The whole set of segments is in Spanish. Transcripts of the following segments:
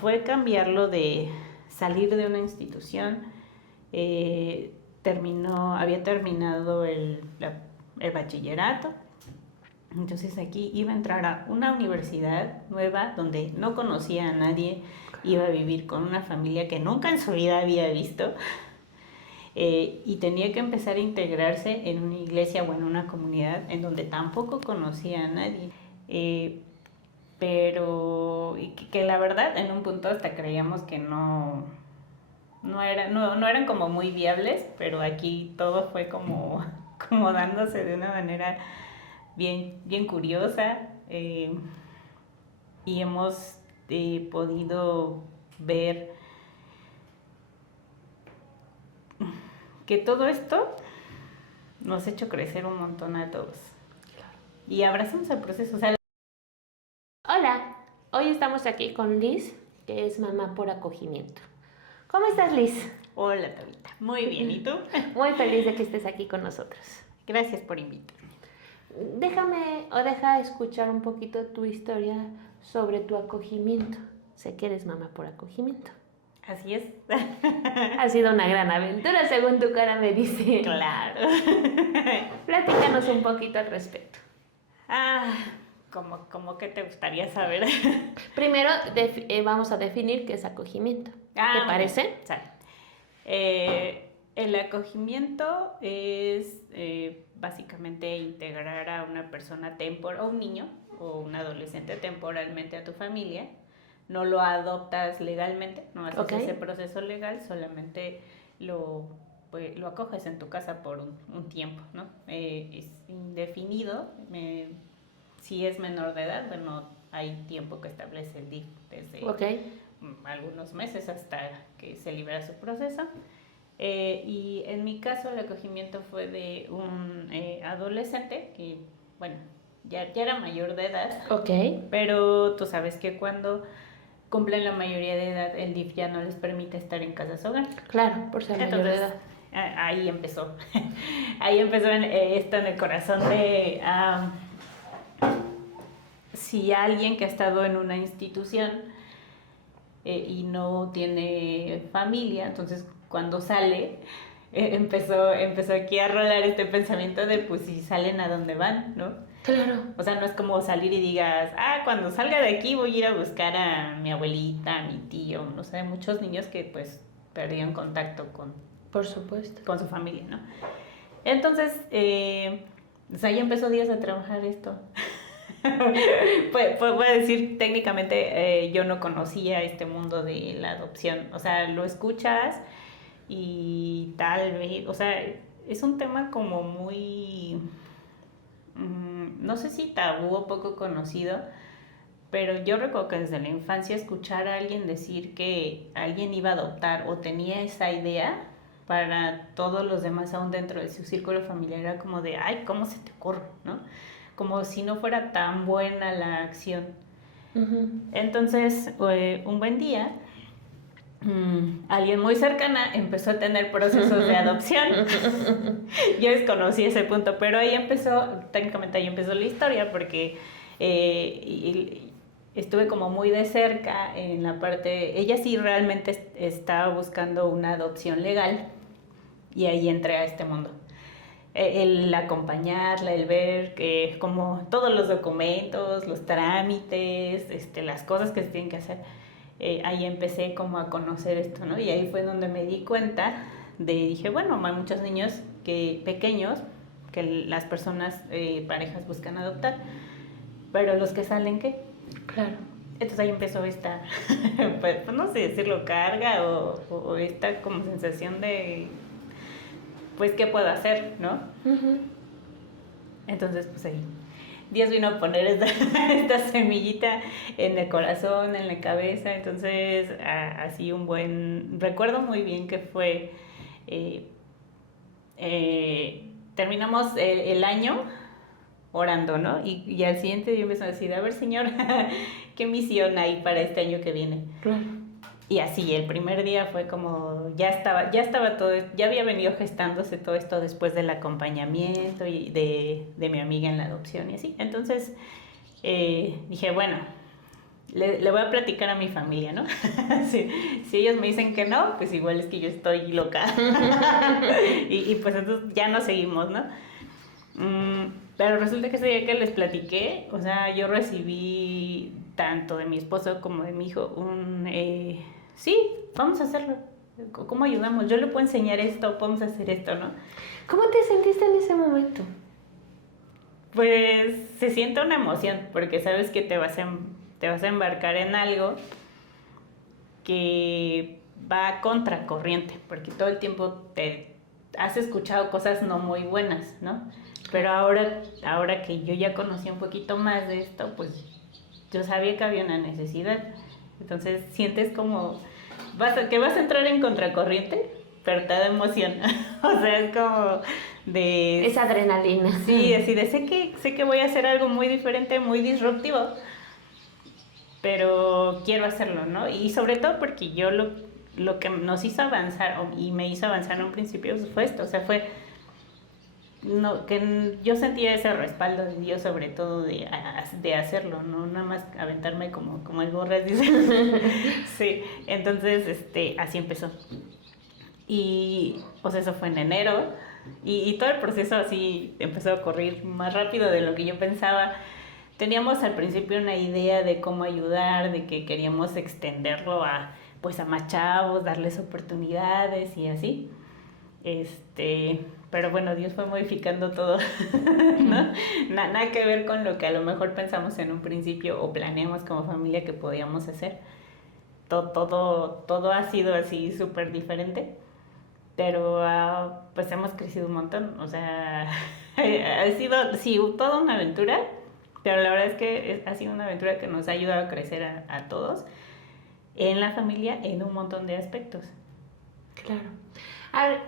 fue cambiarlo de salir de una institución. Había terminado el bachillerato. Entonces aquí iba a entrar a una universidad nueva donde no conocía a nadie, iba a vivir con una familia que nunca en su vida había visto, y tenía que empezar a integrarse en una iglesia o en una comunidad en donde tampoco conocía a nadie. Pero que la verdad en un punto hasta creíamos que no eran como muy viables, pero aquí todo fue como dándose de una manera bien curiosa, y hemos podido ver que todo esto nos ha hecho crecer un montón a todos. Y abrazamos el proceso. O sea, Hola, hoy estamos aquí con Liz, que es mamá por acogimiento. ¿Cómo estás, Liz? hola, Tabita. Muy bien, ¿y tú? Muy feliz de que estés aquí con nosotros. Gracias por invitarme. Deja escuchar un poquito tu historia sobre tu acogimiento. Sé que eres mamá por acogimiento. Así es. Ha sido una gran aventura, según tu cara me dice. Claro. Platícanos un poquito al respecto. ¿Cómo que te gustaría saber? Primero vamos a definir qué es acogimiento. ¿Te parece? Sale. El acogimiento es básicamente integrar a una persona o un niño o un adolescente temporalmente a tu familia. No lo adoptas legalmente, no haces ese proceso legal, solamente lo acoges en tu casa por un tiempo, ¿no? Es indefinido. Si es menor de edad, bueno, hay tiempo que establece el DIF desde algunos meses hasta que se libera su proceso. Y en mi caso el acogimiento fue de un adolescente que, bueno, ya era mayor de edad, pero tú sabes que cuando cumplen la mayoría de edad el DIF ya no les permite estar en casas hogar. Claro, por ser mayor de edad. Ahí empezó. Ahí empezó esto en el corazón de si alguien que ha estado en una institución y no tiene familia, entonces cuando sale empezó aquí a rolar este pensamiento de pues si salen a dónde van, ¿no? Claro. O sea, no es como salir y digas, cuando salga de aquí voy a ir a buscar a mi abuelita, a mi tío, no sé, muchos niños que pues perdían contacto por supuesto, con su familia, ¿no? Entonces, pues ahí empezó Díaz a trabajar esto. Pues voy a decir, técnicamente yo no conocía este mundo de la adopción. O sea, lo escuchas y tal vez, o sea, es un tema como muy, no sé si tabú o poco conocido, pero yo recuerdo que desde la infancia escuchar a alguien decir que alguien iba a adoptar o tenía esa idea, para todos los demás aún dentro de su círculo familiar era como de, ay, ¿cómo se te ocurre? ¿No? Como si no fuera tan buena la acción. Entonces, un buen día, alguien muy cercana empezó a tener procesos de adopción. Yo desconocí ese punto, pero técnicamente ahí empezó la historia, porque estuve como muy de cerca en la parte, ella sí realmente estaba buscando una adopción legal, y ahí entré a este mundo. El acompañarla, el ver que como todos los documentos, los trámites, las cosas que se tienen que hacer, ahí empecé como a conocer esto, ¿no? Y ahí fue donde me di cuenta dije, bueno, hay muchos niños pequeños que las personas, parejas buscan adoptar, pero los que salen, ¿qué? Claro. Entonces ahí empezó esta, pues no sé decirlo, carga o esta como sensación de, pues, ¿qué puedo hacer, no? Entonces, pues ahí Dios vino a poner esta semillita en el corazón, en la cabeza. Entonces, así recuerdo muy bien que fue, terminamos el año orando, ¿no? Y al siguiente día empezó a decir, a ver, Señor, ¿qué misión hay para este año que viene? Claro. Y así, el primer día fue como, ya estaba todo, ya había venido gestándose todo esto después del acompañamiento y de mi amiga en la adopción y así. Entonces, dije, bueno, le voy a platicar a mi familia, ¿no? Si ellos me dicen que no, pues igual es que yo estoy loca. y pues entonces ya no seguimos, ¿no? Pero resulta que ese día que les platiqué, o sea, yo recibí tanto de mi esposo como de mi hijo sí, vamos a hacerlo. ¿Cómo ayudamos? Yo le puedo enseñar esto, podemos hacer esto, ¿no? ¿Cómo te sentiste en ese momento? Pues se siente una emoción, porque sabes que te vas a embarcar en algo que va a contracorriente, porque todo el tiempo te has escuchado cosas no muy buenas, ¿no? Pero ahora que yo ya conocí un poquito más de esto, pues yo sabía que había una necesidad. Entonces sientes como que vas a entrar en contracorriente, pero te da emoción. O sea, es como de... Esa adrenalina. Sí, así de sé que voy a hacer algo muy diferente, muy disruptivo, pero quiero hacerlo, ¿no? Y sobre todo porque yo lo que nos hizo avanzar y me hizo avanzar en un principio fue esto, o sea, fue que yo sentía ese respaldo de Dios sobre todo de hacerlo, no nada más aventarme como el borras dice. Sí, entonces así empezó. Y pues eso fue en enero y todo el proceso así empezó a correr más rápido de lo que yo pensaba. Teníamos al principio una idea de cómo ayudar, de que queríamos extenderlo a más chavos, darles oportunidades y así. Pero bueno, Dios fue modificando todo, ¿no? Nada que ver con lo que a lo mejor pensamos en un principio o planeamos como familia que podíamos hacer. Todo ha sido así súper diferente, pero pues hemos crecido un montón, o sea, ha sido, sí, toda una aventura, pero la verdad es que ha sido una aventura que nos ha ayudado a crecer a todos, en la familia, en un montón de aspectos. Claro. A ver,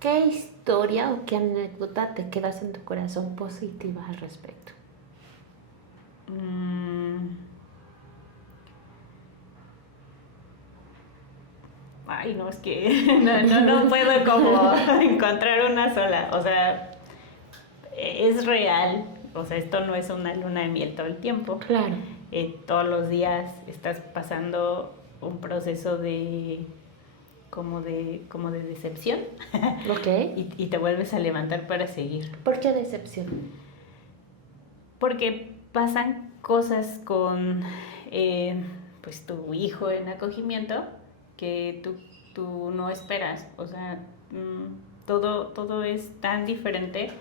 ¿qué historia o qué anécdota te quedas en tu corazón positiva al respecto? Ay, no, es que no puedo como encontrar una sola, o sea, es real, o sea, esto no es una luna de miel todo el tiempo. Claro. Todos los días estás pasando un proceso como de decepción. Ok. y te vuelves a levantar para seguir. ¿Por qué decepción? Porque pasan cosas con pues tu hijo en acogimiento que tú no esperas. O sea, todo es tan diferente.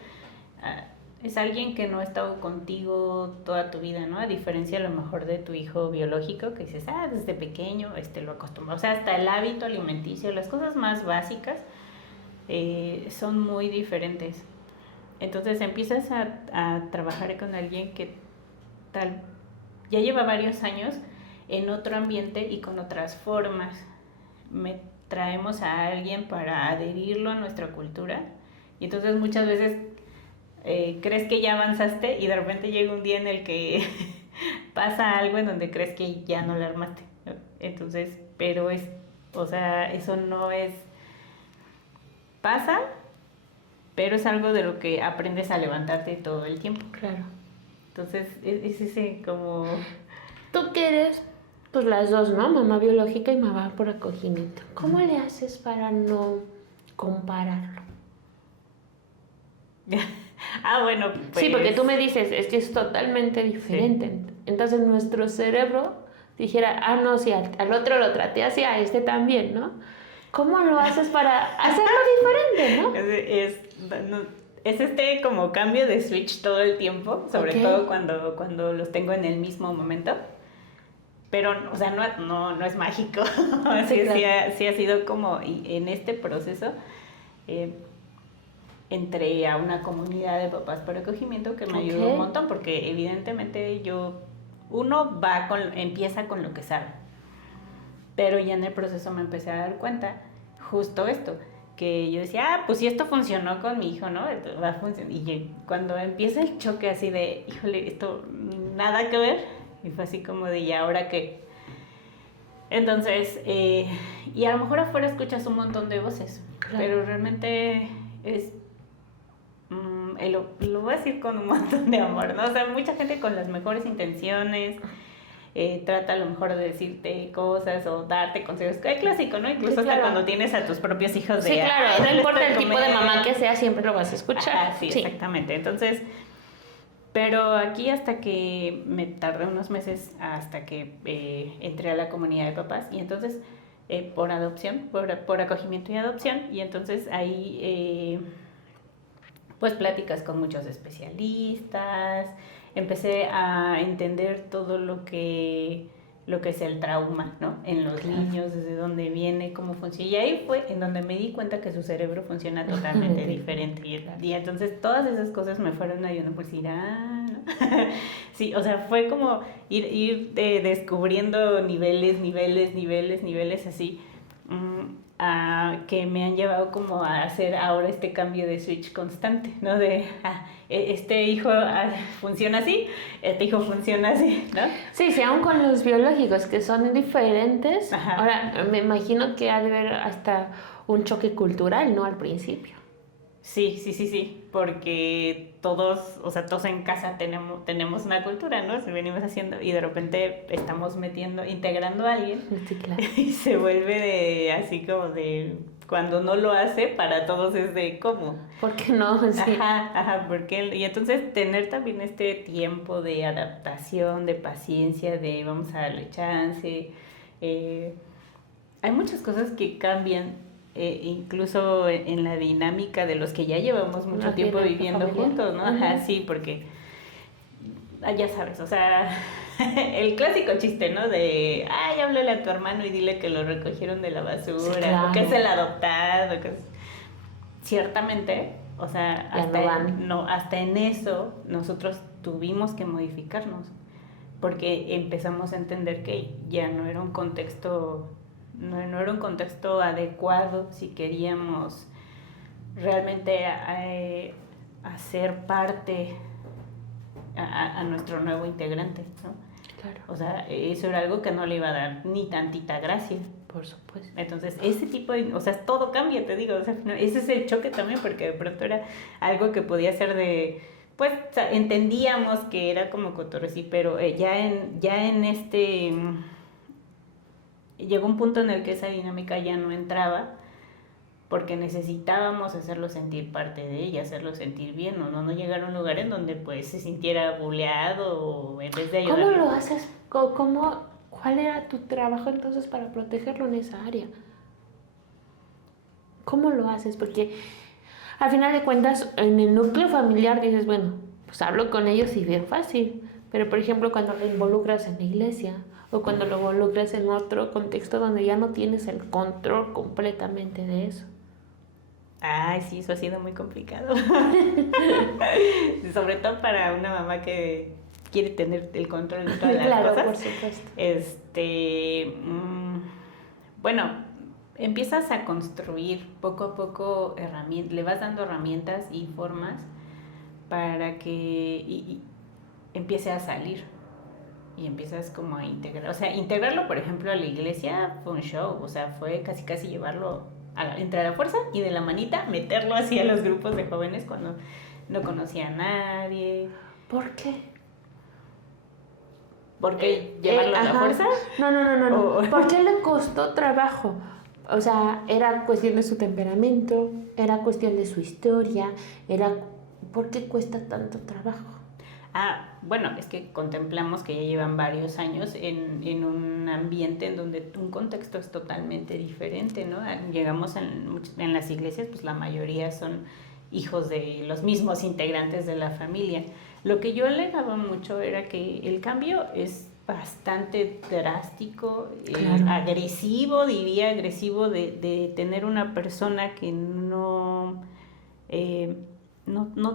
Es alguien que no ha estado contigo toda tu vida, ¿no? A diferencia a lo mejor de tu hijo biológico, que dices, desde pequeño lo acostumbra. O sea, hasta el hábito alimenticio, las cosas más básicas son muy diferentes. Entonces empiezas a trabajar con alguien que ya lleva varios años en otro ambiente y con otras formas. Traemos a alguien para adherirlo a nuestra cultura y entonces muchas veces crees que ya avanzaste y de repente llega un día en el que pasa algo en donde crees que ya no lo armaste, ¿no? Entonces, pero o sea, eso no es... Pasa, pero es algo de lo que aprendes a levantarte todo el tiempo. Claro. Entonces, es ese como... Tú que eres, pues las dos, ¿no? Mamá biológica y mamá por acogimiento. ¿Cómo le haces para no compararlo? Bueno, pues... Sí, porque tú me dices, es que es totalmente diferente. Sí. Entonces nuestro cerebro dijera, no, sí, al otro lo traté así, a este también, ¿no? ¿Cómo lo haces para hacerlo diferente, no? Es como cambio de switch todo el tiempo, sobre todo cuando los tengo en el mismo momento. Pero, o sea, no es mágico. Sí, claro. sí ha sido como en este proceso... entré a una comunidad de papás por acogimiento que me ayudó un montón, porque evidentemente uno empieza con lo que sabe, pero ya en el proceso me empecé a dar cuenta justo esto, que yo decía, pues si esto funcionó con mi hijo, ¿no? Va a funcionar. Y cuando empieza el choque así de, híjole, esto nada que ver, y fue así como de, ¿y ahora qué? Entonces, y a lo mejor afuera escuchas un montón de voces, claro, pero realmente lo voy a decir con un montón de amor, ¿no? O sea, mucha gente con las mejores intenciones, trata a lo mejor de decirte cosas o darte consejos. Es clásico, ¿no? Incluso Sí, hasta claro. cuando tienes a tus propios hijos de... Sí, claro, "Ay, no dale importa el esto de tipo de comer". mamá que sea, siempre lo vas a escuchar. Ajá, sí, exactamente. Entonces, pero aquí hasta que me tardé unos meses hasta que entré a la comunidad de papás y entonces por adopción, por acogimiento y adopción, y entonces ahí pues pláticas con muchos especialistas, empecé a entender todo lo que es el trauma, ¿no? En los niños, desde dónde viene, cómo funciona. Y ahí fue en donde me di cuenta que su cerebro funciona totalmente diferente. Y entonces todas esas cosas me fueron ayudando por decir, ¿no? Sí, o sea, fue como ir descubriendo niveles así, que me han llevado como a hacer ahora este cambio de switch constante, ¿no? De, este hijo funciona así, este hijo funciona así, ¿no? Sí, sí, aún con los biológicos que son diferentes, Ajá. ahora me imagino que ha de haber hasta un choque cultural, ¿no? Al principio. Sí, porque todos, o sea, todos en casa tenemos una cultura, ¿no? Se venimos haciendo y de repente estamos integrando a alguien Sí, claro. y se vuelve así como de, cuando no lo hace, para todos es de, ¿cómo? ¿Por qué no? Sí. Ajá, porque, y entonces tener también este tiempo de adaptación, de paciencia, de vamos a darle chance, hay muchas cosas que cambian, incluso en la dinámica de los que ya llevamos mucho Una tiempo dinámica viviendo familiar. juntos, ¿no? Ajá, sí, porque ya sabes, o sea, el clásico chiste, ¿no? De, ay, háblale a tu hermano y dile que lo recogieron de la basura, Sí, claro. o que es el adoptado, ciertamente, o sea, hasta en eso nosotros tuvimos que modificarnos, porque empezamos a entender que ya no era un contexto, no era un contexto adecuado si queríamos realmente hacer parte a nuestro nuevo integrante, ¿no? Claro. O sea, eso era algo que no le iba a dar ni tantita gracia. Por supuesto. Entonces, ese tipo de, o sea, todo cambia, te digo, o sea, ese es el choque también, porque de pronto era algo que podía ser de, pues, o sea, entendíamos que era como cotorreo, sí, pero ya en llegó un punto en el que esa dinámica ya no entraba, porque necesitábamos hacerlo sentir parte de ella, hacerlo sentir bien, o no llegar a un lugar en donde pues se sintiera buleado o en vez de ayudarlo. ¿Cómo lo haces? ¿Cuál era tu trabajo entonces para protegerlo en esa área? ¿Cómo lo haces? Porque al final de cuentas, en el núcleo familiar dices, bueno, pues hablo con ellos y bien fácil. Pero por ejemplo, cuando lo involucras en la iglesia o cuando lo involucras en otro contexto donde ya no tienes el control completamente de eso. Ay, sí, eso ha sido muy complicado. Sobre todo para una mamá que quiere tener el control de todas las claro, cosas. por supuesto. Bueno, empiezas a construir poco a poco herramientas, le vas dando herramientas y formas para que y empiece a salir. Y empiezas como a integrar, o sea, integrarlo, por ejemplo, a la iglesia fue un show, o sea, fue casi llevarlo entre la fuerza y de la manita, meterlo así a los grupos de jóvenes cuando no conocía a nadie. ¿Por qué? ¿Por qué llevarlo a la fuerza? No. ¿Por qué le costó trabajo? O sea, era cuestión de su temperamento, era cuestión de su historia, ¿por qué cuesta tanto trabajo? Bueno, es que contemplamos que ya llevan varios años en un ambiente en donde un contexto es totalmente diferente, ¿no? Llegamos en las iglesias, pues la mayoría son hijos de los mismos integrantes de la familia. Lo que yo alegaba mucho era que el cambio es bastante drástico, claro. agresivo de tener una persona que no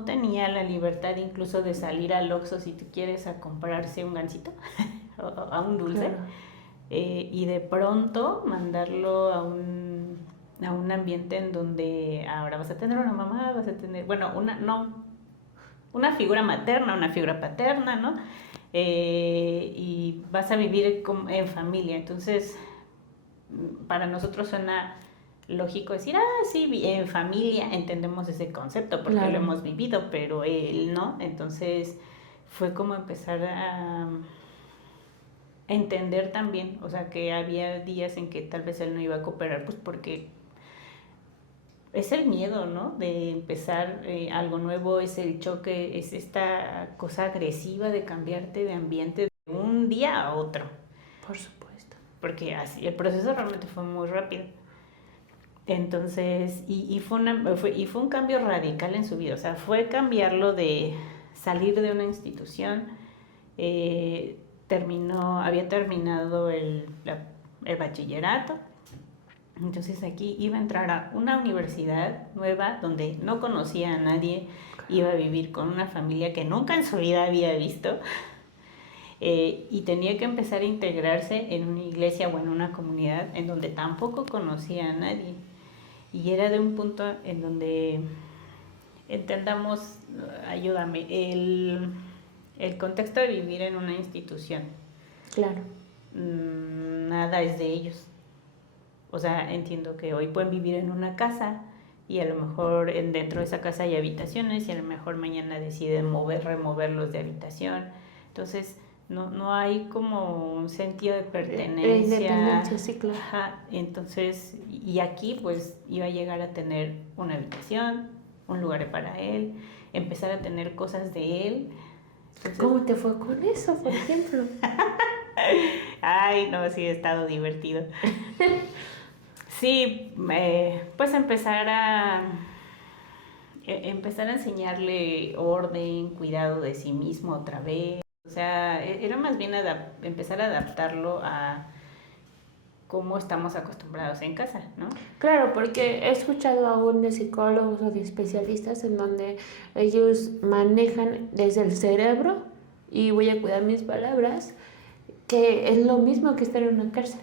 tenía la libertad incluso de salir al Oxxo si tú quieres a comprarse un gansito o a un dulce, claro. Y de pronto mandarlo a un ambiente en donde ahora vas a tener una mamá, vas a tener, bueno, una figura materna, una figura paterna, ¿no? Y vas a vivir en familia. Entonces, para nosotros suena lógico decir, sí, en familia entendemos ese concepto porque claro. lo hemos vivido, pero él no. Entonces fue como empezar entender también, o sea, que había días en que tal vez él no iba a cooperar, pues porque es el miedo, ¿no? De empezar algo nuevo, es el choque, es esta cosa agresiva de cambiarte de ambiente de un día a otro. Por supuesto. Porque así, el proceso realmente fue muy rápido. Entonces, fue un cambio radical en su vida, o sea, fue cambiarlo de salir de una institución, había terminado el bachillerato, entonces aquí iba a entrar a una universidad nueva donde no conocía a nadie, iba a vivir con una familia que nunca en su vida había visto, y tenía que empezar a integrarse en una iglesia o en una comunidad en donde tampoco conocía a nadie. Y era de un punto en donde entendamos, ayúdame, el contexto de vivir en una institución. Claro. Nada es de ellos. O sea, entiendo que hoy pueden vivir en una casa y a lo mejor dentro de esa casa hay habitaciones y a lo mejor mañana deciden removerlos de habitación. Entonces, no hay como un sentido de pertenencia. De independencia, sí, claro. Ajá, entonces, y aquí pues iba a llegar a tener una habitación, un lugar para él, empezar a tener cosas de él. Entonces, ¿cómo te fue con eso, por ejemplo? Ay, no, sí, ha estado divertido. Sí, pues empezar a enseñarle orden, cuidado de sí mismo otra vez. O sea, era más bien empezar a adaptarlo a cómo estamos acostumbrados en casa, ¿no? Claro, porque he escuchado aún de psicólogos o de especialistas en donde ellos manejan desde el cerebro, y voy a cuidar mis palabras, que es lo mismo que estar en una cárcel.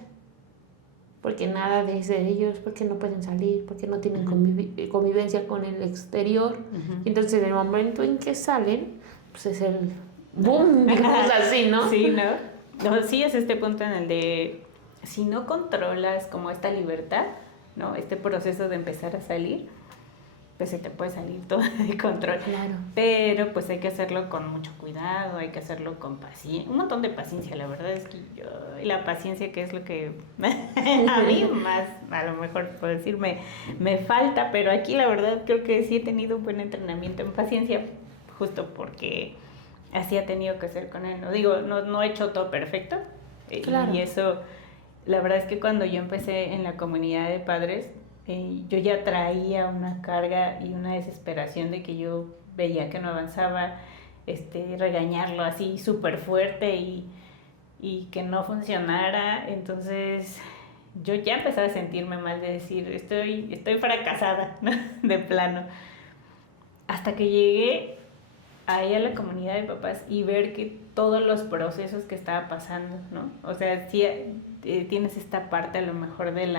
Porque nada desde ellos, porque no pueden salir, porque no tienen convivencia con el exterior. Entonces, en el momento en que salen, pues es el boom, digamos así, ¿no? Sí, ¿no? Sí, es este punto en el de, si no controlas como esta libertad, ¿no? Este proceso de empezar a salir, pues se te puede salir todo de control. Claro. Pero pues hay que hacerlo con mucho cuidado, hay que hacerlo con paciencia, un montón de paciencia. La verdad es que la paciencia, que es lo que a mí más, a lo mejor puedo decir, me falta, pero aquí la verdad creo que sí he tenido un buen entrenamiento en paciencia, justo porque así ha tenido que ser con él. No digo, no he hecho todo perfecto, claro. Y eso, la verdad es que cuando yo empecé en la comunidad de padres, yo ya traía una carga y una desesperación de que yo veía que no avanzaba, regañarlo así súper fuerte y que no funcionara. Entonces yo ya empezaba a sentirme mal, de decir, estoy fracasada, ¿no? De plano. Hasta que llegué ahí a la comunidad de papás y ver que todos los procesos que estaba pasando, ¿no? O sea, sí, tienes esta parte a lo mejor de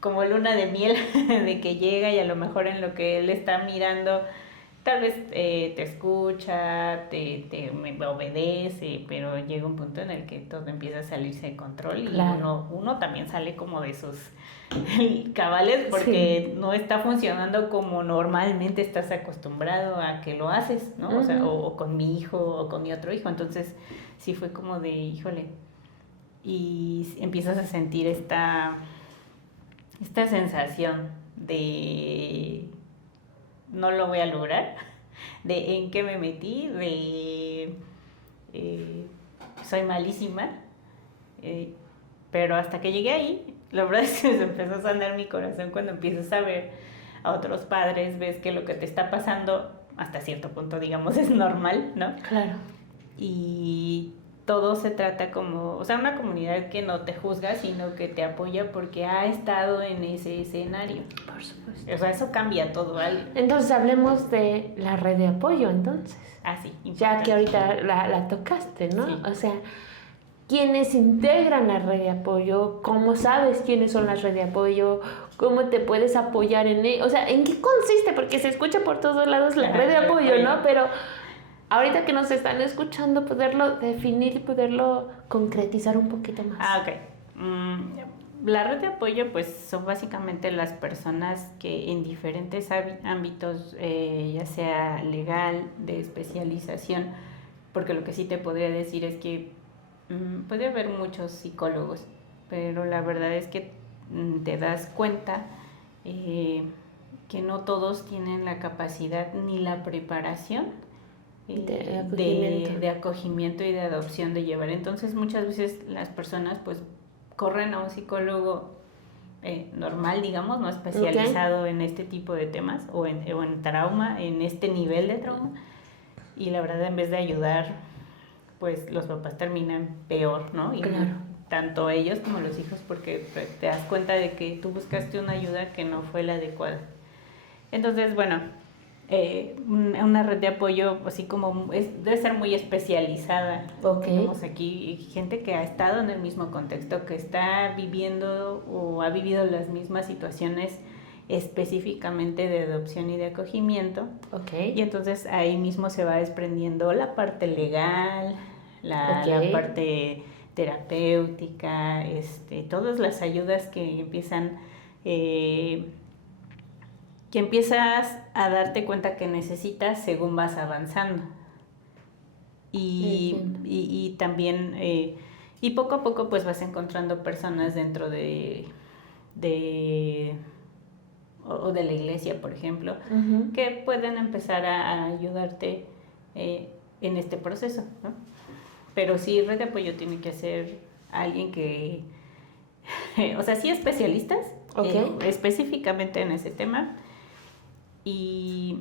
como luna de miel, de que llega y a lo mejor en lo que él está mirando, tal vez te escucha, te obedece, pero llega un punto en el que todo empieza a salirse de control. Claro. Y uno también sale como de sus cabales porque no está funcionando como normalmente estás acostumbrado a que lo haces, ¿no? O sea, o con mi hijo o con mi otro hijo. Entonces sí fue como de, híjole, y empiezas a sentir esta sensación de no lo voy a lograr, de en qué me metí, de soy malísima, pero hasta que llegué ahí, la verdad es que se empezó a sanar mi corazón cuando empiezas a ver a otros padres, ves que lo que te está pasando hasta cierto punto, digamos, es normal, ¿no? Claro. Y todo se trata como, o sea, una comunidad que no te juzga, sino que te apoya porque ha estado en ese escenario. Por supuesto. O sea, eso cambia todo, ¿vale? Entonces, hablemos de la red de apoyo, entonces. Ah, sí. Ya que ahorita la tocaste, ¿no? Sí. O sea, ¿quiénes integran la red de apoyo? ¿Cómo sabes quiénes son las redes de apoyo? ¿Cómo te puedes apoyar en ello? O sea, ¿en qué consiste? Porque se escucha por todos lados la red de apoyo, ¿no? Pero ahorita que nos están escuchando, poderlo definir y poderlo concretizar un poquito más. Ah, ok. La red de apoyo, pues, son básicamente las personas que en diferentes ámbitos, ya sea legal, de especialización, porque lo que sí te podría decir es que Puede haber muchos psicólogos, pero la verdad es que te das cuenta que no todos tienen la capacidad ni la preparación de acogimiento y de adopción de llevar. Entonces muchas veces las personas pues corren a un psicólogo normal, digamos, no especializado en este tipo de temas o en trauma, en este nivel de trauma, y la verdad en vez de ayudar, pues los papás terminan peor, ¿no? Y claro. Tanto ellos como los hijos, porque te das cuenta de que tú buscaste una ayuda que no fue la adecuada. Entonces, bueno, una red de apoyo, así como debe ser muy especializada. Tenemos aquí gente que ha estado en el mismo contexto, que está viviendo o ha vivido las mismas situaciones específicamente de adopción y de acogimiento. Y entonces ahí mismo se va desprendiendo la parte legal, la parte terapéutica, todas las ayudas que empiezas a darte cuenta que necesitas según vas avanzando. Y también, y poco a poco pues vas encontrando personas dentro de la iglesia, por ejemplo, que pueden empezar a ayudarte en este proceso, ¿no? Pero sí, red de apoyo tiene que ser alguien que, o sea, sí especialistas, específicamente en ese tema. Y,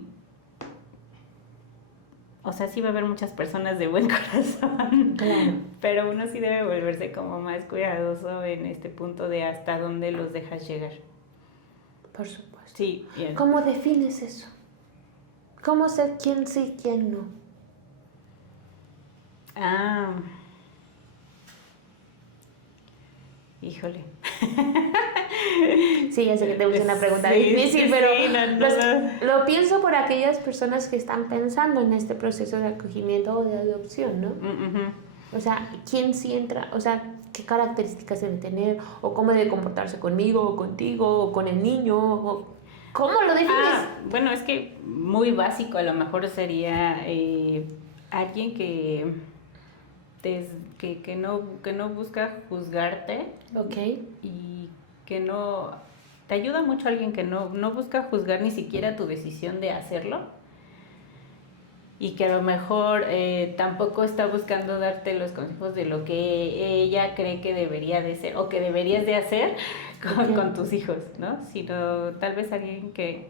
o sea, sí va a haber muchas personas de buen corazón, claro. Pero uno sí debe volverse como más cuidadoso en este punto de hasta dónde los dejas llegar. Por supuesto. Sí. ¿Cómo defines eso? ¿Cómo sé quién sí y quién no? Híjole. Sí, ya sé que te puse una pregunta difícil, pero sí, lo pienso por aquellas personas que están pensando en este proceso de acogimiento o de adopción, ¿no? O sea, ¿quién sí entra? O sea, ¿qué características debe tener? ¿O cómo debe comportarse conmigo, o contigo, o con el niño? ¿O cómo lo defines? Bueno, es que muy básico a lo mejor sería alguien que no busca juzgarte. Y que no... Te ayuda mucho alguien que no busca juzgar ni siquiera tu decisión de hacerlo. Y que a lo mejor tampoco está buscando darte los consejos de lo que ella cree que debería de ser o que deberías de hacer con tus hijos, ¿no? Sino tal vez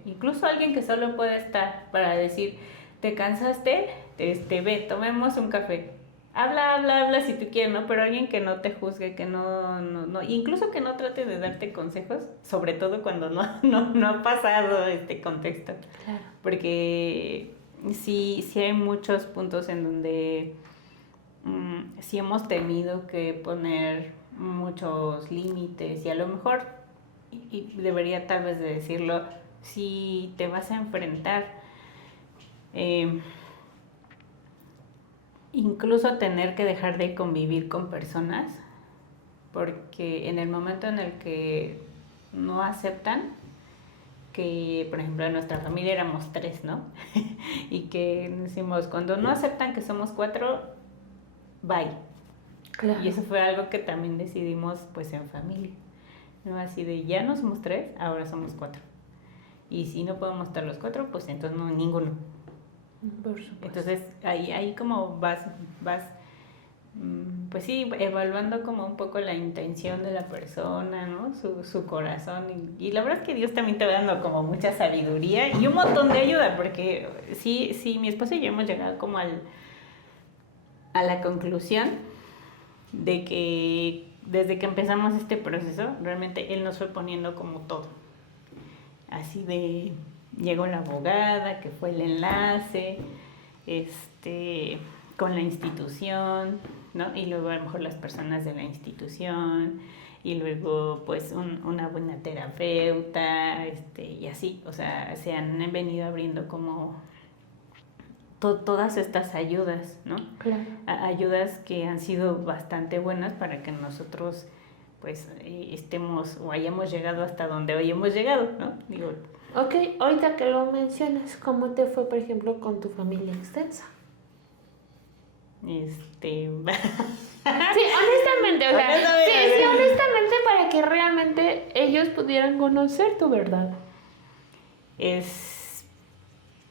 incluso alguien que solo puede estar para decir, ¿te cansaste? Ve, tomemos un café. Habla si tú quieres, ¿no? Pero alguien que no te juzgue, que no, incluso que no trate de darte consejos, sobre todo cuando no ha pasado este contexto. Claro. Porque sí hay muchos puntos en donde sí hemos tenido que poner muchos límites y a lo mejor, y debería tal vez de decirlo, si te vas a enfrentar incluso tener que dejar de convivir con personas, porque en el momento en el que no aceptan que, por ejemplo, en nuestra familia éramos 3, ¿no? Y que decimos, cuando no aceptan que somos 4, bye. Claro. Y eso fue algo que también decidimos pues en familia, ¿no? Así de, ya no somos 3, ahora somos 4. Y si no podemos estar los 4, pues entonces no, ninguno. Por supuesto. Entonces ahí como vas pues sí, evaluando como un poco la intención de la persona, ¿no? Su corazón. Y la verdad es que Dios también te va dando como mucha sabiduría y un montón de ayuda, porque sí, mi esposo y yo hemos llegado como a la conclusión de que desde que empezamos este proceso, realmente Él nos fue poniendo como todo. Así de, llegó la abogada, que fue el enlace, con la institución, ¿no? Y luego a lo mejor las personas de la institución, y luego pues una buena terapeuta, y así, o sea, se han venido abriendo como todas estas ayudas, ¿no? Claro. Ayudas que han sido bastante buenas para que nosotros pues estemos o hayamos llegado hasta donde hoy hemos llegado, ¿no? Digo, Ok, ahorita que lo mencionas, ¿cómo te fue, por ejemplo, con tu familia extensa? Sí, honestamente, o sea, sí, honestamente, para que realmente ellos pudieran conocer tu verdad.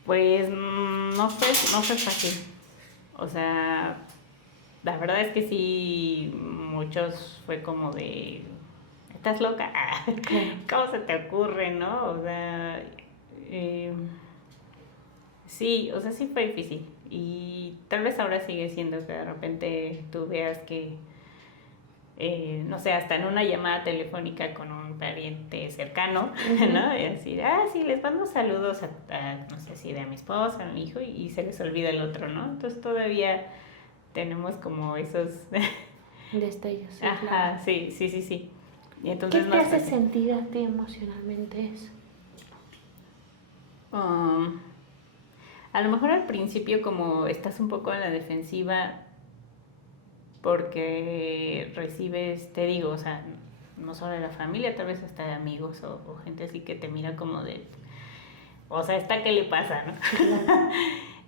Pues no fue fácil. O sea, la verdad es que sí, muchos fue como de, ¿estás loca? ¿Cómo se te ocurre, no? O sea, sí, o sea, sí fue difícil. Y tal vez ahora sigue siendo que de repente tú veas que, no sé, hasta en una llamada telefónica con un pariente cercano, ¿no? Y así, sí, les mando saludos no sé si de a mi esposa, a mi hijo, y se les olvida el otro, ¿no? Entonces todavía tenemos como esos... Destellos, sí, Ajá, claro. sí. Y ¿Qué entonces te no hace sé. sentir a ti emocionalmente eso? A lo mejor al principio como estás un poco en la defensiva porque recibes, te digo, o sea, no solo de la familia, tal vez hasta de amigos o gente así que te mira como de, o sea, ¿esta qué le pasa, no?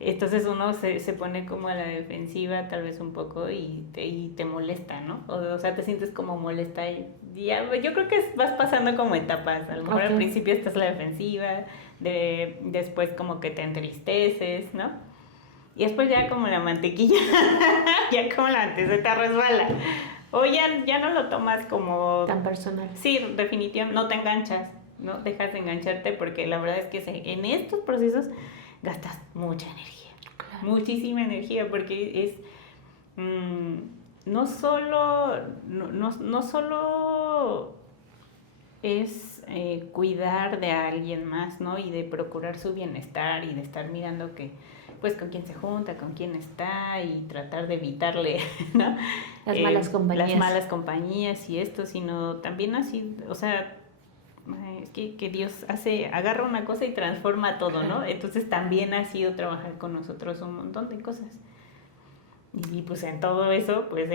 Entonces uno se pone como a la defensiva tal vez un poco y te molesta, ¿no? O sea, te sientes como molesta y ya, yo creo que vas pasando como etapas. A lo mejor al principio estás a la defensiva, después como que te entristeces, ¿no? Y después ya como la mantequilla, ya como la se te resbala. O ya no lo tomas como... Tan personal. Sí, definitivamente, no te enganchas, ¿no? Dejas de engancharte porque la verdad es que en estos procesos gastas mucha energía, claro. Muchísima energía, porque es... no solo... No solo es cuidar de alguien más, ¿no? Y de procurar su bienestar y de estar mirando que, pues, con quién se junta, con quién está y tratar de evitarle, ¿no? Las malas compañías. Las malas compañías y esto, sino también así, o sea, que Dios agarra una cosa y transforma todo, ¿no? Entonces también ha sido trabajar con nosotros un montón de cosas. Y pues en todo eso, pues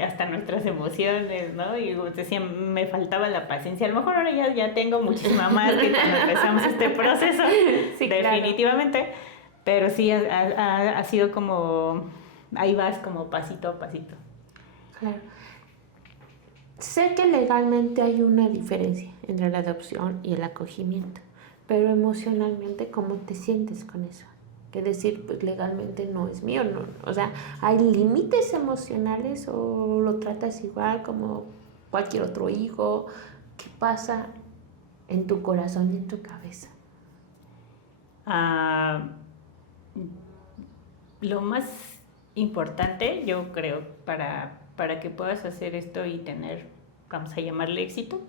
hasta nuestras emociones, ¿no? Y decía, me faltaba la paciencia. A lo mejor ahora ya tengo muchísima más que cuando empezamos este proceso, sí, definitivamente. Claro. Pero sí ha sido como, ahí vas como pasito a pasito. Claro. Sé que legalmente hay una diferencia entre la adopción y el acogimiento, pero emocionalmente, ¿cómo te sientes con eso? Que decir, pues legalmente no es mío, no. O sea, ¿hay límites emocionales o lo tratas igual como cualquier otro hijo? ¿Qué pasa en tu corazón y en tu cabeza? Lo más importante, yo creo, para que puedas hacer esto y tener, vamos a llamarle éxito,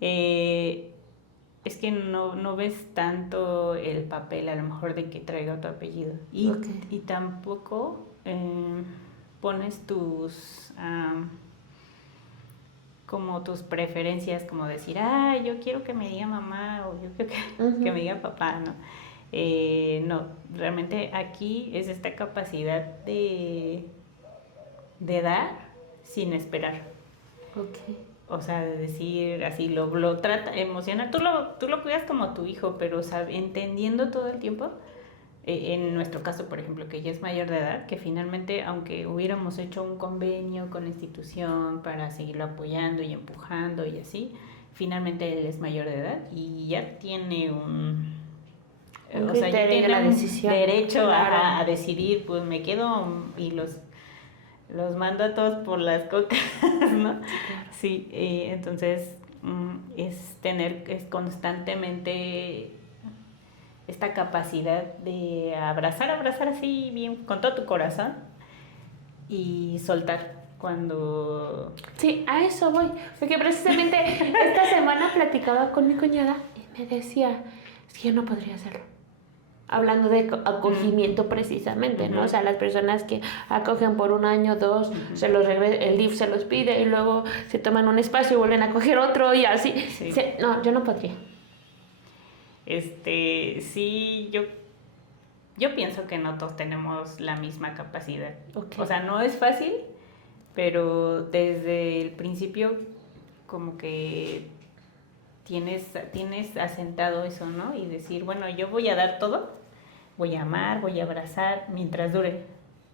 es que no ves tanto el papel a lo mejor de que traiga tu apellido y tampoco pones como tus preferencias, como decir, yo quiero que me diga mamá o yo quiero que me diga papá, ¿no? No, realmente aquí es esta capacidad de dar sin esperar. O sea, de decir así, lo trata emocional. Tú lo cuidas como tu hijo, pero entendiendo todo el tiempo, en nuestro caso, por ejemplo, que ella es mayor de edad, que finalmente, aunque hubiéramos hecho un convenio con la institución para seguirlo apoyando y empujando y así, finalmente él es mayor de edad y ya tiene o sea, ya tiene un derecho a decidir, pues me quedo y los mando a todos por las cocas, ¿no? Sí, entonces es constantemente esta capacidad de abrazar así bien con todo tu corazón y soltar cuando... Sí, a eso voy, porque precisamente esta semana platicaba con mi cuñada y me decía, es que yo no podría hacerlo. Hablando de acogimiento precisamente, ¿no? O sea, las personas que acogen por 1 año, 2, el DIF se los pide y luego se toman un espacio y vuelven a coger otro y así. Sí. No, yo no podría. Sí, yo pienso que no todos tenemos la misma capacidad. O sea, no es fácil, pero desde el principio como que tienes asentado eso, ¿no? Y decir, bueno, yo voy a dar todo, voy a amar, voy a abrazar mientras dure.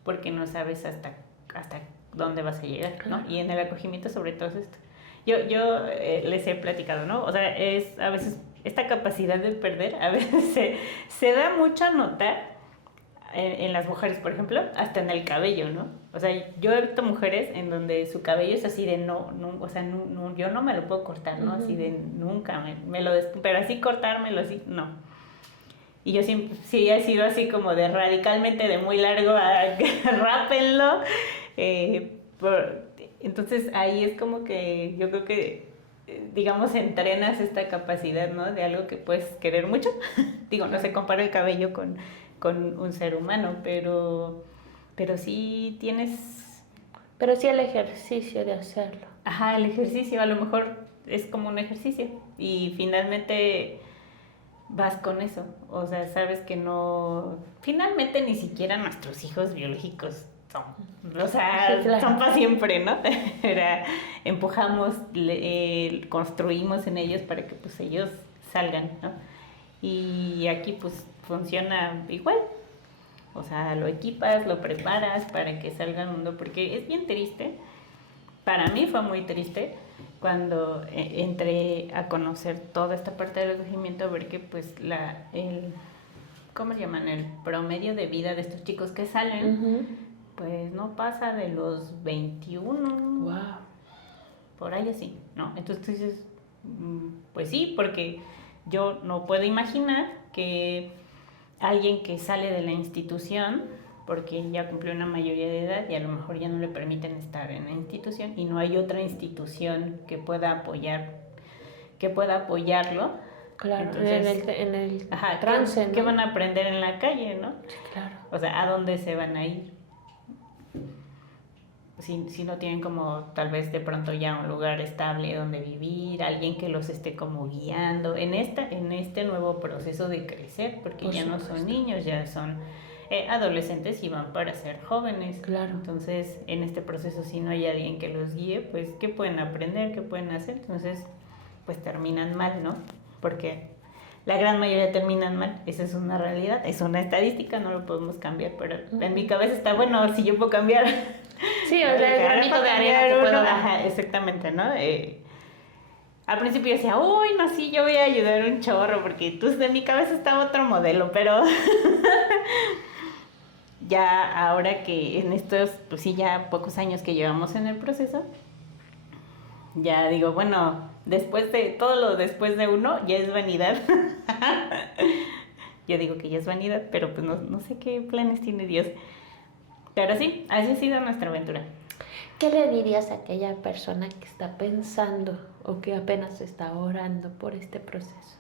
porque no sabes hasta dónde vas a llegar, ¿no? Y en el acogimiento sobre todo es esto. Yo les he platicado, ¿no? O sea, es a veces esta capacidad de perder, a veces se da mucho a notar en las mujeres, por ejemplo, hasta en el cabello, ¿no? O sea, yo he visto mujeres en donde su cabello es así de no, o sea, no, yo no me lo puedo cortar, ¿no? Así de nunca, pero así cortármelo, así, no. Y yo siempre, sí he sido así como de radicalmente de muy largo a rápenlo. Entonces ahí es como que yo creo que, digamos, entrenas esta capacidad, ¿no? De algo que puedes querer mucho. Digo, no se compara el cabello con un ser humano, pero sí tienes... Pero sí el ejercicio de hacerlo. Ajá, el ejercicio a lo mejor es como un ejercicio y finalmente vas con eso, o sea, sabes que no... Finalmente ni siquiera nuestros hijos biológicos son, o sea, sí, claro, son para siempre, ¿no? Empujamos, construimos en ellos para que pues ellos salgan, ¿no? Y aquí pues funciona igual. O sea, lo equipas, lo preparas para que salga al mundo, porque es bien triste. Para mí fue muy triste cuando entré a conocer toda esta parte del acogimiento, ver que pues ¿cómo le llaman? El promedio de vida de estos chicos que salen, pues no pasa de los 21. Wow. Por ahí así, ¿no? Entonces tú dices, pues sí, porque yo no puedo imaginar que alguien que sale de la institución, porque ya cumplió una mayoría de edad y a lo mejor ya no le permiten estar en la institución y no hay otra institución que pueda apoyarlo. Claro, entonces, en el trance, ¿no? ¿Qué van a aprender en la calle, no? Sí, claro. O sea, ¿a dónde se van a ir? Si no tienen como tal vez de pronto ya un lugar estable donde vivir, alguien que los esté como guiando en este nuevo proceso de crecer, porque por ya supuesto. No son niños, ya son adolescentes y van para ser jóvenes. Claro. Entonces, en este proceso si no hay alguien que los guíe, pues ¿qué pueden aprender? ¿Qué pueden hacer? Entonces, pues terminan mal, ¿no? Porque la gran mayoría terminan mal, esa es una realidad, es una estadística, no lo podemos cambiar, pero en mi cabeza está, bueno, si yo puedo cambiar. Sí, o sea, el granito de arena que puedo dar. Ajá, exactamente, ¿no? Al principio yo decía, uy, no, sí, yo voy a ayudar un chorro, porque de mi cabeza estaba otro modelo, pero ya ahora que en estos, pues sí, ya pocos años que llevamos en el proceso, ya digo, bueno, después de todo lo después de uno, ya es vanidad. Yo digo que ya es vanidad, pero pues no sé qué planes tiene Dios. Pero sí, así ha sido nuestra aventura. ¿Qué le dirías a aquella persona que está pensando o que apenas está orando por este proceso?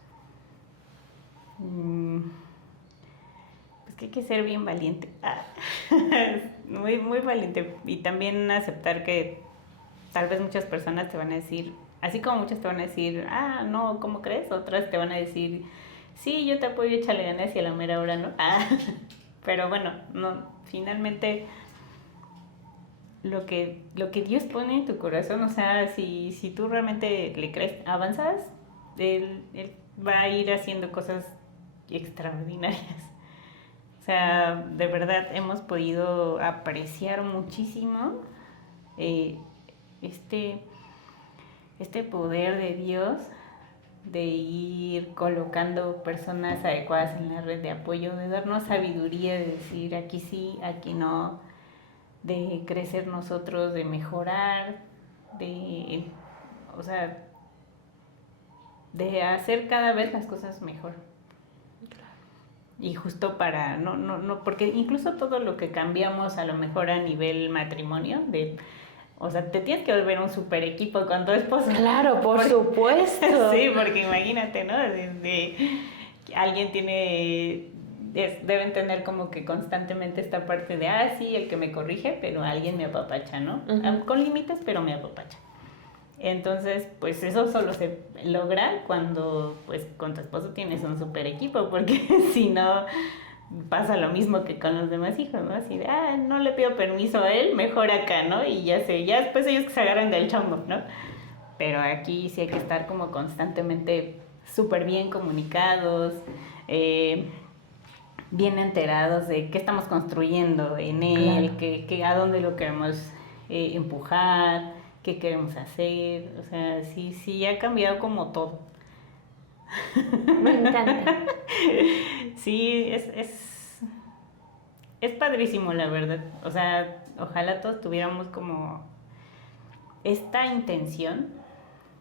Pues que hay que ser bien valiente. Muy, muy valiente. Y también aceptar que tal vez muchas personas te van a decir, así como muchas te van a decir, no, ¿cómo crees? Otras te van a decir, sí, yo te apoyo, échale ganas y a la mera hora, ¿no? Pero bueno, no, finalmente lo que Dios pone en tu corazón, o sea, si tú realmente le crees, avanzas, él va a ir haciendo cosas extraordinarias. O sea, de verdad hemos podido apreciar muchísimo este poder de Dios de ir colocando personas adecuadas en la red de apoyo, de darnos sabiduría, de decir aquí sí, aquí no, de crecer nosotros, de mejorar, o sea, de hacer cada vez las cosas mejor. Y justo para, no, porque incluso todo lo que cambiamos a lo mejor a nivel matrimonio, o sea, te tienes que volver un super equipo con tu esposo. Claro, por supuesto. Sí, porque imagínate, ¿no? Alguien deben tener como que constantemente esta parte de, sí, el que me corrige, pero alguien me apapacha, ¿no? Con límites, pero me apapacha. Entonces, pues eso solo se logra cuando, pues, con tu esposo tienes un super equipo, porque si no pasa lo mismo que con los demás hijos, ¿no? Así de, no le pido permiso a él, mejor acá, ¿no? Y ya después ellos que se agarran del chongo, ¿no? Pero aquí sí hay que estar como constantemente súper bien comunicados, bien enterados de qué estamos construyendo en él, a dónde lo queremos empujar, qué queremos hacer. O sea, sí ha cambiado como todo. Me encanta. Sí, es padrísimo, la verdad. O sea, ojalá todos tuviéramos como esta intención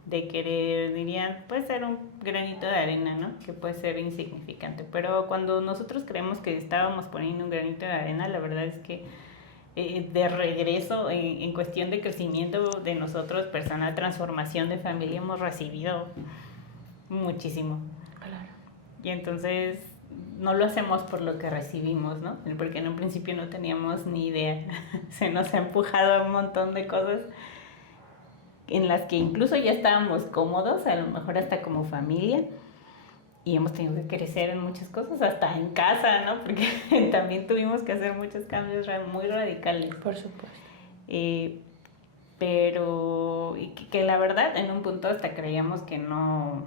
de querer, dirían, puede ser un granito de arena, ¿no? Que puede ser insignificante, pero cuando nosotros creemos que estábamos poniendo un granito de arena, la verdad es que de regreso en cuestión de crecimiento de nosotros, personal, transformación de familia, hemos recibido muchísimo. Claro. Y entonces no lo hacemos por lo que recibimos, ¿no? Porque en un principio no teníamos ni idea. Se nos ha empujado a un montón de cosas en las que incluso ya estábamos cómodos, a lo mejor hasta como familia, y hemos tenido que crecer en muchas cosas, hasta en casa, ¿no? Porque también tuvimos que hacer muchos cambios muy radicales. Por supuesto. Pero que la verdad en un punto hasta creíamos que no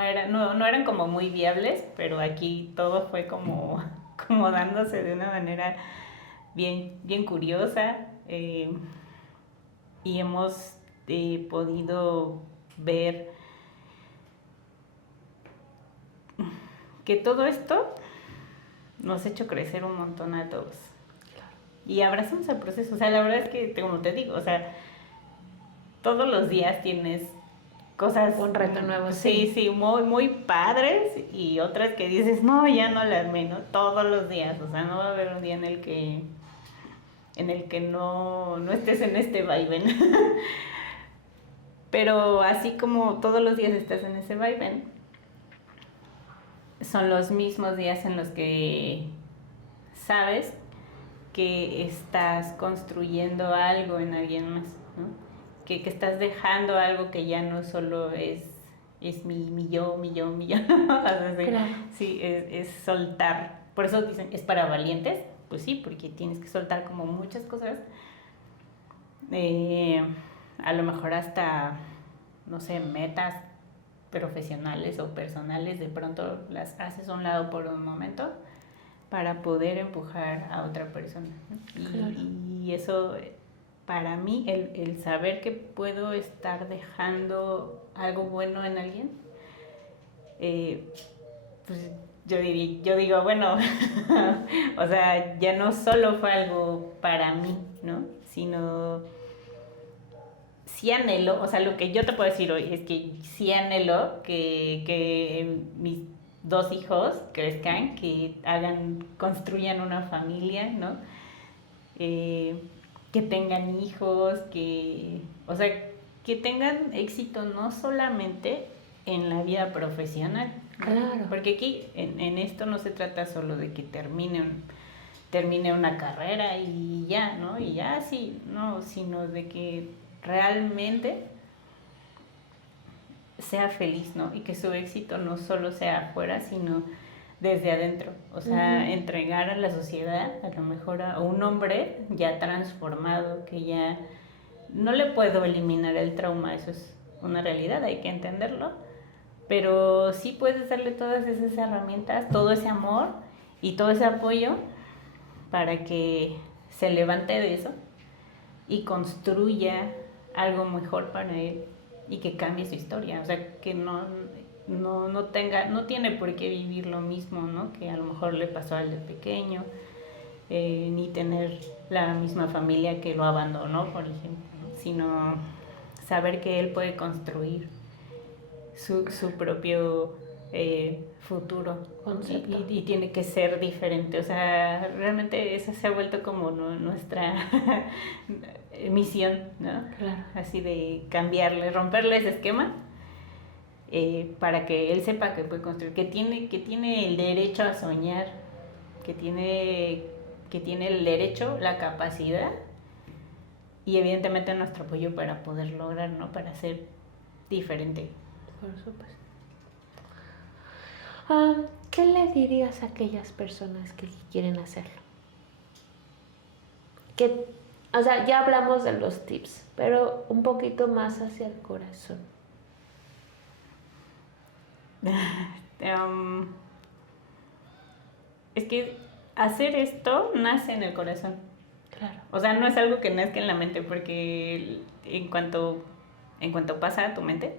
eran como muy viables, pero aquí todo fue como dándose de una manera bien curiosa, y hemos podido ver que todo esto nos ha hecho crecer un montón a todos. Claro. Y abrazamos el proceso. O sea, la verdad es que, como te digo, o sea, todos los días tienes cosas... Un reto nuevo. Sí, muy padres, y otras que dices, no, ya no las menos, todos los días. O sea, no va a haber un día en el que no estés en este vaivén. Pero así como todos los días estás en ese vaivén, son los mismos días en los que sabes que estás construyendo algo en alguien más, ¿no? Que estás dejando algo que ya no solo es mi yo. O sea, Claro. sí, es soltar. Por eso dicen, es para valientes. Pues sí, porque tienes que soltar como muchas cosas. A lo mejor hasta, no sé, metas profesionales o personales, de pronto las haces a un lado por un momento para poder empujar a otra persona, ¿no? Claro. Y eso, para mí, el saber que puedo estar dejando algo bueno en alguien, pues yo digo, bueno, o sea, ya no solo fue algo para mí, ¿no? Sino sí anhelo, o sea, lo que yo te puedo decir hoy es que sí anhelo que mis 2 hijos crezcan, que construyan una familia, ¿no? Que tengan hijos, o sea, que tengan éxito no solamente en la vida profesional. Claro. Porque aquí en esto no se trata solo de que termine una carrera y ya, ¿no? Y ya sí, no, sino de que realmente sea feliz, ¿no? Y que su éxito no solo sea afuera, sino desde adentro. O sea, entregar a la sociedad, a lo mejor a un hombre ya transformado, que ya no le puedo eliminar el trauma, eso es una realidad, hay que entenderlo, pero sí puedes darle todas esas herramientas, todo ese amor y todo ese apoyo para que se levante de eso y construya algo mejor para él y que cambie su historia. O sea, que no tiene por qué vivir lo mismo, ¿no? Que a lo mejor le pasó al de pequeño, ni tener la misma familia que lo abandonó, por ejemplo, ¿no? Sino saber que él puede construir su propio futuro, concepto. Y tiene que ser diferente. O sea, realmente esa se ha vuelto como nuestra misión, ¿no? Claro. Así de romperle ese esquema, para que él sepa que puede construir, que tiene el derecho a soñar, que tiene el derecho, la capacidad y evidentemente nuestro apoyo para poder lograr, ¿no? Para ser diferente. Por supuesto. ¿Qué le dirías a aquellas personas que quieren hacerlo? O sea, ya hablamos de los tips, pero un poquito más hacia el corazón. es que hacer esto nace en el corazón. Claro. O sea, no es algo que nazca en la mente, porque en cuanto pasa a tu mente,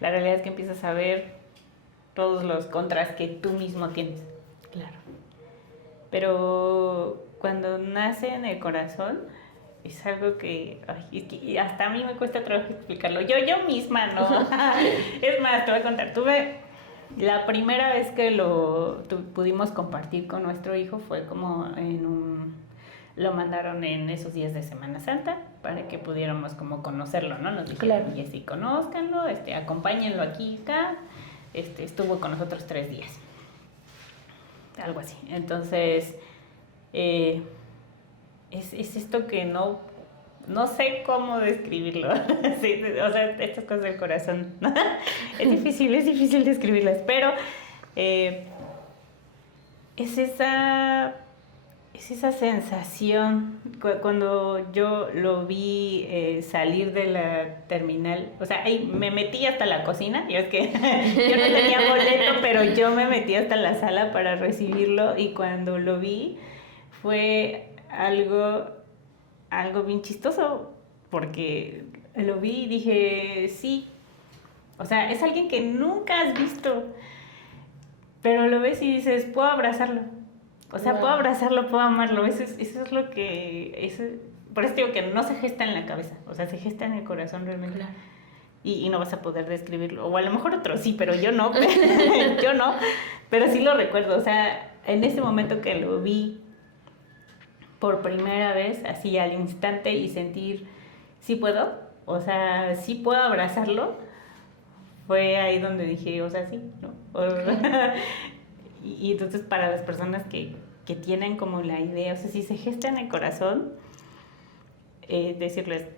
la realidad es que empiezas a ver todos los contras que tú mismo tienes. Claro. Pero cuando nace en el corazón, es algo que, ay, es que hasta a mí me cuesta trabajo explicarlo. Yo misma, ¿no? Es más, te voy a contar. La primera vez que pudimos compartir con nuestro hijo fue como lo mandaron en esos días de Semana Santa para que pudiéramos como conocerlo, ¿no? Nos dijeron, Claro. y así, conózcanlo, acompáñenlo aquí, acá. Estuvo con nosotros 3 días. Algo así. Entonces, es esto que no sé cómo describirlo. Sí, o sea, estas cosas del corazón. Es difícil describirlas, pero es esa sensación cuando yo lo vi salir de la terminal. O sea, ahí me metí hasta la cocina. Yo es que yo no tenía boleto, pero yo me metí hasta la sala para recibirlo, y cuando lo vi fue algo bien chistoso, porque lo vi y dije, sí, o sea, es alguien que nunca has visto, pero lo ves y dices, puedo abrazarlo. O sea, puedo abrazarlo, puedo amarlo. Eso es lo que... por eso digo que no se gesta en la cabeza, o sea, se gesta en el corazón realmente. Claro. Y no vas a poder describirlo. O a lo mejor otros sí, pero yo no. Yo no. Pero sí lo recuerdo. O sea, en ese momento que lo vi por primera vez, así al instante, y sentir, sí puedo, o sea, sí puedo abrazarlo, fue ahí donde dije, o sea, sí, ¿no? Y entonces para las personas que tienen como la idea, o sea, si se gesta en el corazón, decirles,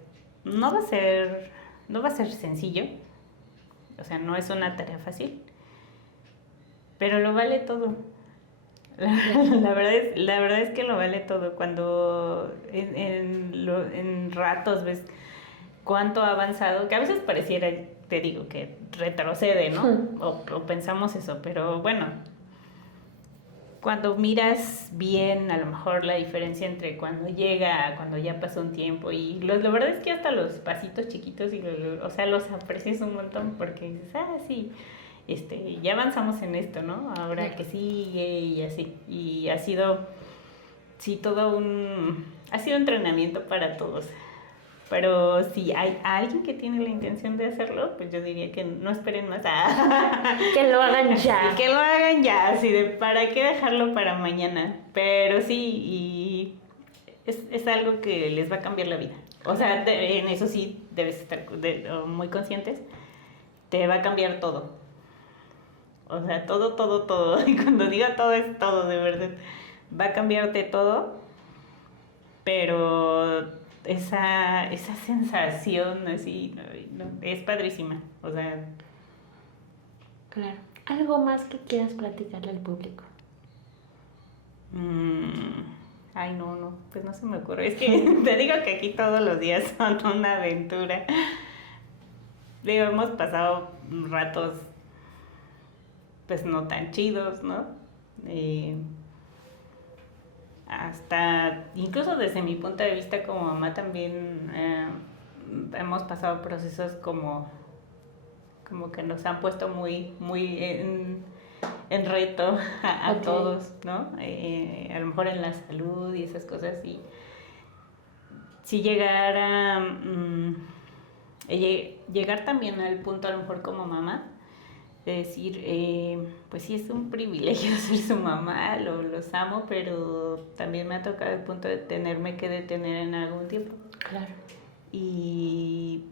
no va a ser sencillo, o sea, no es una tarea fácil, pero lo vale todo. La verdad es que lo vale todo. Cuando en ratos ves cuánto ha avanzado, que a veces pareciera, te digo, que retrocede, ¿no? O pensamos eso, pero bueno, cuando miras bien, a lo mejor la diferencia entre cuando llega, cuando ya pasó un tiempo, y la verdad es que hasta los pasitos chiquitos, o sea, los aprecias un montón, porque dices, sí, ya avanzamos en esto, ¿no? Ahora que sigue, y así. Y ha sido, sí, ha sido entrenamiento para todos. Pero si hay alguien que tiene la intención de hacerlo, pues yo diría que no esperen más. Que lo hagan ya. Sí, que lo hagan ya, así de para qué dejarlo para mañana. Pero sí, y es algo que les va a cambiar la vida. O sea, en eso sí debes estar muy conscientes. Te va a cambiar todo. O sea, todo. Y cuando digo todo, es todo, de verdad. Va a cambiarte todo, pero esa sensación así, no, es padrísima. O sea... Claro. ¿Algo más que quieras platicarle al público? Ay, no, pues no se me ocurre. Es que te digo que aquí todos los días son una aventura. Digo, hemos pasado ratos pues no tan chidos, ¿no? Hasta, incluso desde mi punto de vista como mamá también hemos pasado procesos como que nos han puesto muy en reto a Okay. todos, ¿no? A lo mejor en la salud y esas cosas, y si llegar llegar también al punto a lo mejor como mamá, de decir, pues sí es un privilegio ser su mamá, los amo, pero también me ha tocado el punto de tenerme que detener en algún tiempo. Claro. Y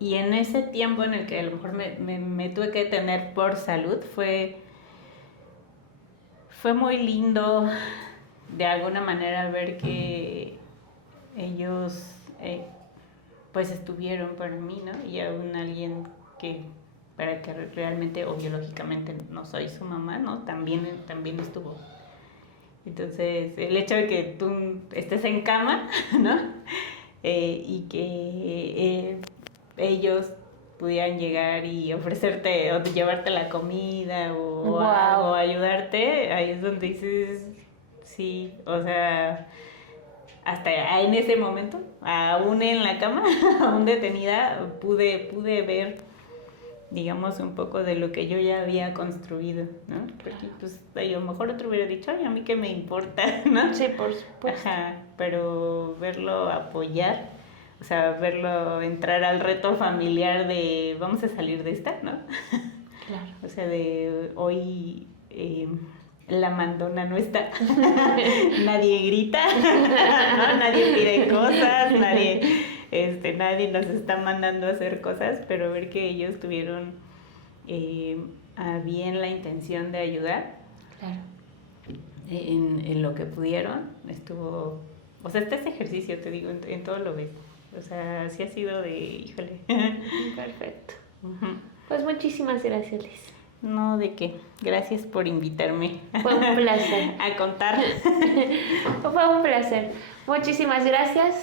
en ese tiempo en el que a lo mejor me tuve que detener por salud, fue muy lindo de alguna manera ver que ellos pues estuvieron para mí, ¿no? Y aún alguien para que realmente o biológicamente no soy su mamá, ¿no? También estuvo. Entonces, el hecho de que tú estés en cama, ¿no? Y que ellos pudieran llegar y ofrecerte o llevarte la comida o Wow. algo, ayudarte, ahí es donde dices, sí, o sea, hasta en ese momento, aún en la cama, aún detenida, pude ver, digamos, un poco de lo que yo ya había construido, ¿no? Porque pues a lo mejor otro hubiera dicho, ay, a mí qué me importa, ¿no? Sí, por supuesto. Ajá, pero verlo apoyar, o sea, verlo entrar al reto familiar de vamos a salir de esta, ¿no? Claro. O sea, de hoy la mandona no está, nadie grita, ¿no? Nadie pide cosas, nadie nos está mandando a hacer cosas, pero ver que ellos tuvieron a bien la intención de ayudar Claro. en lo que pudieron, estuvo, o sea, este ejercicio, te digo, en todo lo ves, o sea, sí ha sido de, híjole. Perfecto. Ujú. Pues muchísimas gracias, Liz. No, de qué, gracias por invitarme Fue un placer. a contar. Fue un placer. Muchísimas gracias.